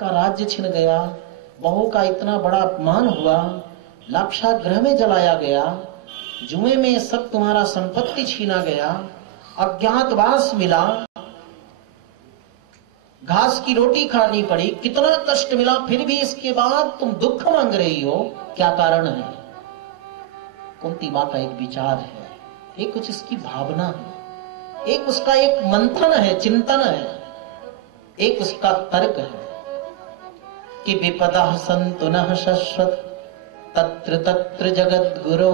का राज्य छिन गया, बहू का इतना बड़ा अपमान हुआ, लाक्षागृह में जलाया गया, जुए में सब तुम्हारा संपत्ति छीना गया, अज्ञातवास मिला, घास की रोटी खानी पड़ी, कितना कष्ट मिला, फिर भी इसके बाद तुम दुख मांग रही हो, क्या कारण है? कुंती मां का एक विचार है, एक कुछ इसकी भावना है, एक उसका एक मंथन है, चिंतन है, एक उसका तर्क है कि विपदा संतु नः शश्वत तत्र तत्र जगत गुरो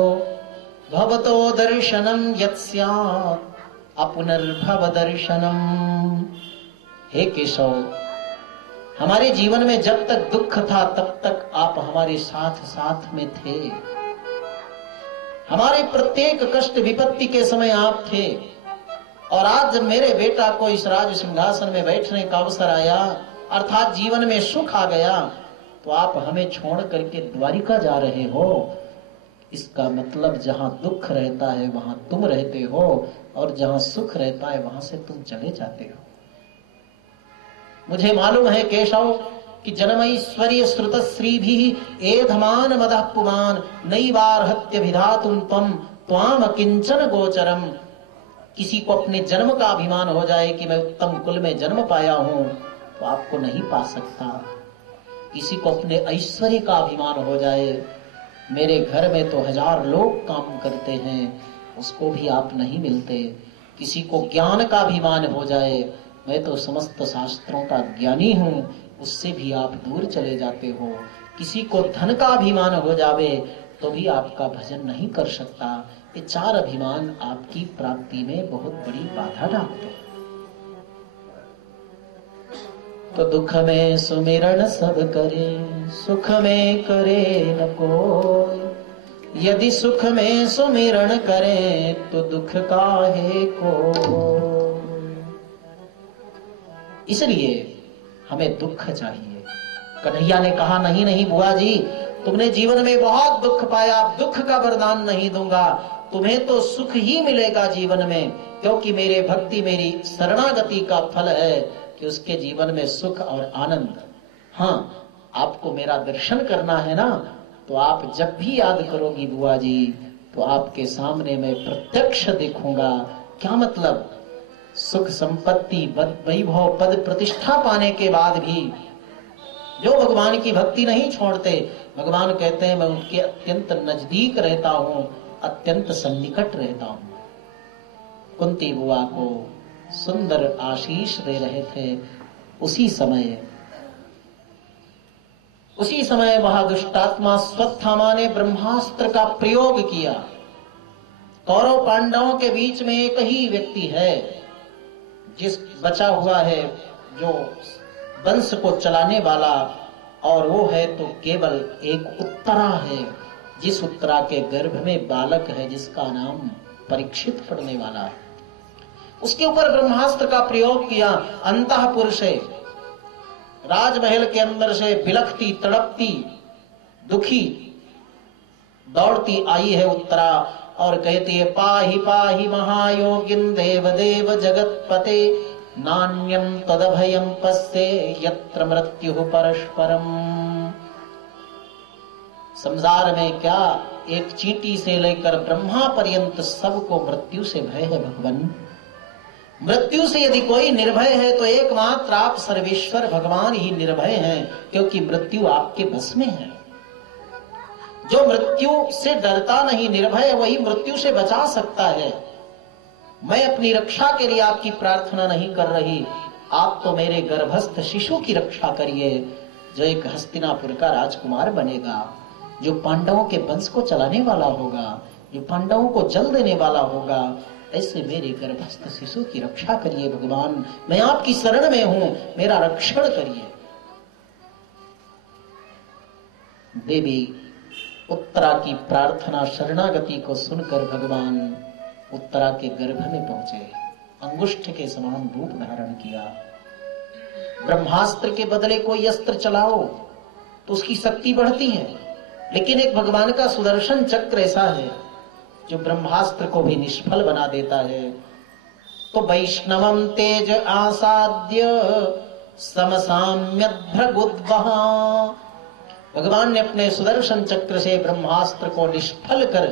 भवतो दर्शनम यत् स्यात् अपुनर्भव दर्शनम। हे केशव, हमारे जीवन में जब तक दुख था तब तक आप हमारे साथ साथ में थे, हमारे प्रत्येक कष्ट विपत्ति के समय आप थे, और आज जब मेरे बेटा को इस राज सिंहासन में बैठने का अवसर आया, अर्थात जीवन में सुख आ गया, तो आप हमें छोड़ करके द्वारिका जा रहे हो। इसका मतलब जहां दुख रहता है वहां तुम रहते हो, और जहां सुख रहता है वहां से तुम चले जाते हो। मुझे मालूम है केशव कि जन्मैश्वर्य श्रुतश्री भी एधमान मदः पुमान नैवार्हत्य विधातुम त्वं त्वाम किंचन गोचरम। किसी को अपने जन्म का अभिमान हो जाए कि मैं उत्तम कुल में जन्म पाया हूं, तो आपको नहीं पा सकता। किसी को अपने ऐश्वर्य का अभिमान हो जाए, मेरे घर में तो 1000 लोग काम करते हैं, उसको भी आप नहीं मिलते। किसी को ज्ञान का अभिमान हो जाए, मैं तो समस्त शास्त्रों का ज्ञानी हूं, उससे भी आप दूर चले जाते हो। किसी को धन का अभिमान हो जावे तो भी आपका भजन नहीं कर सकता। ये 4 अभिमान आपकी प्राप्ति में बहुत बड़ी बाधा डालते हैं। तो दुख में सुमिरन सब करे, सुख में करे न कोई, यदि सुख में सुमिरन करे तो दुख काहे को। इसलिए हमें दुख चाहिए। कन्हैया ने कहा, नहीं नहीं बुआ जी, तुमने जीवन में बहुत दुख पाया, दुख का वरदान नहीं दूंगा, तुम्हें तो सुख ही मिलेगा जीवन में, क्योंकि मेरे भक्ति मेरी शरणागति का फल है कि उसके जीवन में सुख और आनंद। हाँ, आपको मेरा दर्शन करना है ना, तो आप जब भी याद करोगी बुआ जी, तो आपके सामने मैं प्रत्यक्ष देखूंगा। क्या मतलब? सुख संपत्ति वैभव पद प्रतिष्ठा पाने के बाद भी जो भगवान की भक्ति नहीं छोड़ते, भगवान कहते हैं मैं उनके अत्यंत नजदीक रहता हूं, अत्यंत सन्निकट रहता हूं। कुंती बुआ को सुंदर आशीष दे रहे थे। उसी समय वह दुष्टात्मा स्वत्थामा ने ब्रह्मास्त्र का प्रयोग किया। कौरव पांडवों के बीच में एक ही व्यक्ति है जिस बचा हुआ है, जो वंश को चलाने वाला, और वो है तो केवल एक उत्तरा है, जिस उत्तरा के गर्भ में बालक है जिसका नाम परीक्षित पड़ने वाला है। उसके ऊपर ब्रह्मास्त्र का प्रयोग किया। अंतःपुर से, राजमहल के अंदर से बिलखती तड़पती दुखी दौड़ती आई है उत्तरा, और कहती है, पाहि पाहि महायोगिन देव देव जगतपते, नान्यम तदभयम पस्ये यत्र मृत्यु परस्परम। संसार में क्या, एक चींटी से लेकर ब्रह्मा पर्यंत सबको मृत्यु से भय है भगवान। मृत्यु से यदि कोई निर्भय है तो एकमात्र आप सर्वेश्वर भगवान ही निर्भय हैं, क्योंकि मृत्यु आपके बस में है। जो मृत्यु से डरता नहीं, निर्भय, वही मृत्यु से बचा सकता है। मैं अपनी रक्षा के लिए आपकी प्रार्थना नहीं कर रही, आप तो मेरे गर्भस्थ शिशु की रक्षा करिए, जो एक हस्तिनापुर का राजकुमार बनेगा, जो पांडवों के वंश को चलाने वाला होगा, जो पांडवों को जल देने वाला होगा। ऐसे मेरे गर्भस्थ शिशु की रक्षा करिए भगवान, मैं आपकी शरण में हूं, मेरा रक्षण करिए। देवी उत्तरा की प्रार्थना शरणागति को सुनकर भगवान उत्तरा के गर्भ में पहुंचे, अंगुष्ठ के समान रूप धारण किया। ब्रह्मास्त्र के बदले कोई अस्त्र चलाओ तो उसकी शक्ति बढ़ती है, लेकिन एक भगवान का सुदर्शन चक्र ऐसा है जो ब्रह्मास्त्र को भी निष्फल बना देता है। तो वैष्णवम तेज आसाद्य समसाम्यद्भृगुद्वः। भगवान ने अपने सुदर्शन चक्र से ब्रह्मास्त्र को निष्फल कर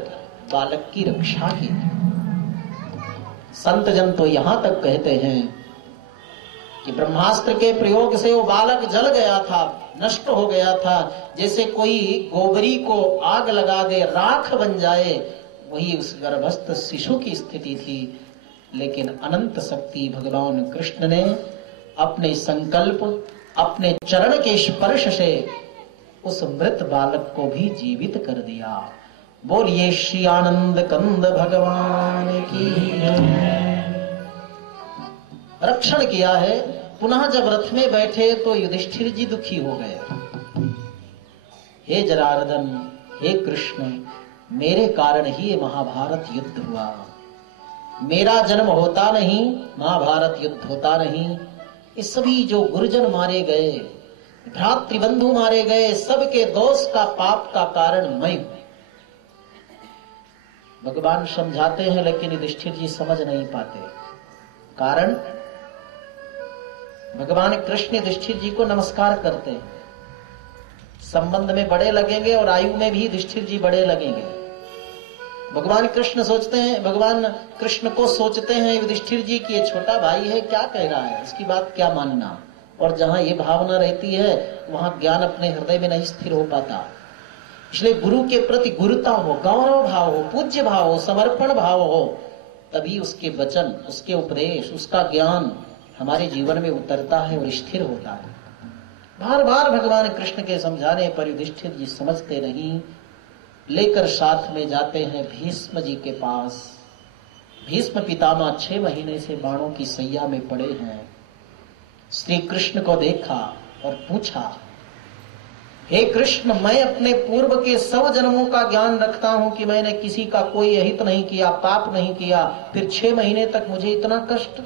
बालक की रक्षा की। संत जन तो यहां तक कहते हैं कि ब्रह्मास्त्र के प्रयोग से वो बालक जल गया था, नष्ट हो गया था। जैसे कोई गोबरी को आग लगा दे, राख बन जाए, वही उस गर्भस्थ शिशु की स्थिति थी। लेकिन अनंत शक्ति भगवान कृष्ण ने अपने संकल्प, अपने चरण के स्पर्श से उस मृत बालक को भी जीवित कर दिया। बोलिए श्री आनंद कंद भगवान की। रक्षण किया है। पुनः जब रथ में बैठे तो युधिष्ठिर जी दुखी हो गए। हे जरार्दन, हे कृष्ण, मेरे कारण ही ये महाभारत युद्ध हुआ। मेरा जन्म होता नहीं, महाभारत युद्ध होता नहीं। ये सभी जो गुरुजन मारे गए, भ्रातृबंधु मारे गए, सबके दोष का, पाप का कारण मैं हूं। भगवान समझाते हैं लेकिन युधिष्ठिर जी समझ नहीं पाते। कारण भगवान कृष्ण युधिष्ठिर जी को नमस्कार करते हैं। संबंध में बड़े लगेंगे और आयु में भी युधिष्ठिर जी बड़े लगेंगे। भगवान कृष्ण सोचते हैं, भगवान कृष्ण को सोचते हैं युधिष्ठिर जी कि ये छोटा भाई है, क्या कह रहा है, इसकी बात क्या मानना। और जहां ये भावना रहती है वहां ज्ञान अपने हृदय में नहीं स्थिर हो पाता। इसलिए गुरु के प्रति गुरुता हो, गौरव भाव हो, पूज्य भाव हो, समर्पण भाव हो, तभी उसके वचन, उसके उपदेश, उसका ज्ञान हमारे जीवन में उतरता है और स्थिर होता है। बार बार भगवान कृष्ण के समझाने पर युधिष्ठिर जी समझते नहीं। लेकर साथ में जाते हैं भीष्म जी के पास। भीष्म पितामह 6 महीने से बाणों की सैया में पड़े हैं। श्री कृष्ण को देखा और पूछा, हे कृष्ण, मैं अपने पूर्व के 100 जन्मों का ज्ञान रखता हूं कि मैंने किसी का कोई अहित नहीं किया, पाप नहीं किया, फिर 6 महीने तक मुझे इतना कष्ट।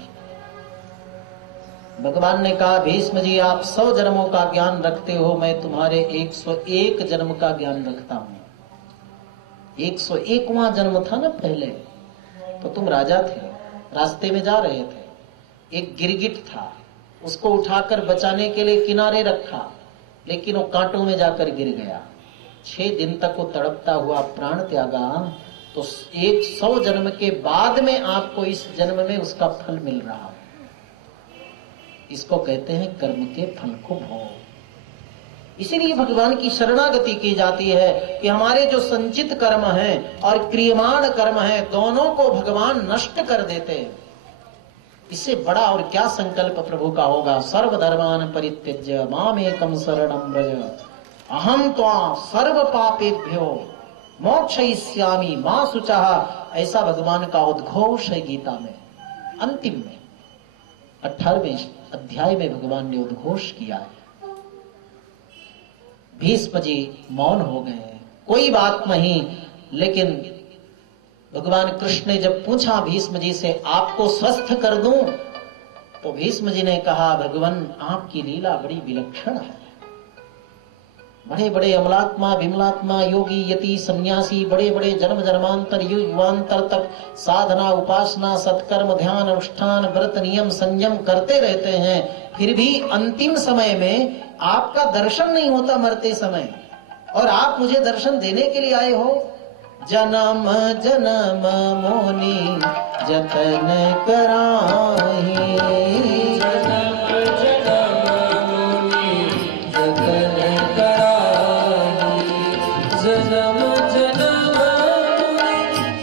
भगवान ने कहा, भीष्म जी, आप 100 जन्मों का ज्ञान रखते हो, मैं तुम्हारे 101 जन्म का ज्ञान रखता हूं। 101वां जन्म था ना पहले, तो तुम राजा थे, रास्ते में जा रहे थे, एक गिरगिट था, उसको उठाकर बचाने के लिए किनारे रखा, लेकिन वो कांटों में जाकर गिर गया। 6 दिन तक वो तड़पता हुआ प्राण त्यागा। तो 100 जन्म के बाद में आपको इस जन्म में उसका फल मिल रहा है। इसको कहते हैं कर्म के फल को भोग। इसीलिए भगवान की शरणागति की जाती है कि हमारे जो संचित कर्म हैं और क्रियमाण कर्म हैं, दोनों को भगवान नष्ट कर देते हैं। इससे बड़ा और क्या संकल्प प्रभु का होगा। सर्वधर्मान परित्यज्य मामेकं शरणं व्रज अहम त्वां सर्व पापेभ्यो मोक्षयिष्यामि मा शुचः। ऐसा भगवान का उद्घोष है गीता में। अंतिम में 18वें अध्याय में भगवान ने उद्घोष किया है। भीष्म जी मौन हो गए, कोई बात नहीं। लेकिन भगवान कृष्ण ने जब पूछा भीष्म जी से, आपको स्वस्थ कर दूं, तो भीष्म जी ने कहा, भगवान आपकी लीला बड़ी विलक्षण है। बड़े बड़े अमलात्मा, विमलात्मा, योगी, यति, सन्यासी बड़े बड़े जन्म जन्मांतर युगांतर तक साधना, उपासना, सत्कर्म, ध्यान, अनुष्ठान, व्रत, नियम, संयम करते रहते हैं, फिर भी अंतिम समय में आपका दर्शन नहीं होता मरते समय, और आप मुझे दर्शन देने के लिए आए हो। जन्म जन्म मोनि जतन कराहि, जन्म जन्म मोनि जतन कराहि, जन्म जन्म मोनि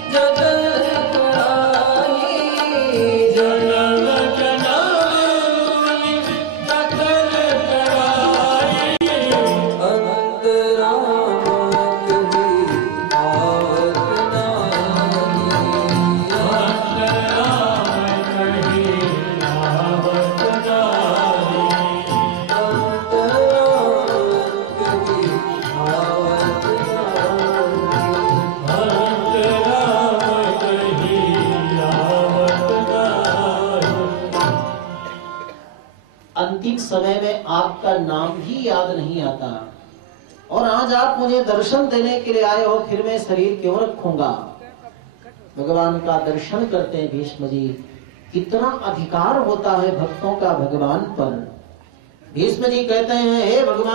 जतन कराहि, जन्म जन्म मोनि जतन कराहि। अंतरात्मा अंतिम समय में आपका नाम भी याद नहीं आता, और आज आप मुझे दर्शन देने के लिए आए हो, फिर मैं शरीर क्यों रखूंगा। भगवान का दर्शन करते हैं भीष्म जी। कितना अधिकार होता है भक्तों का भगवान पर। भीष्म जी कहते हैं, हे भगवान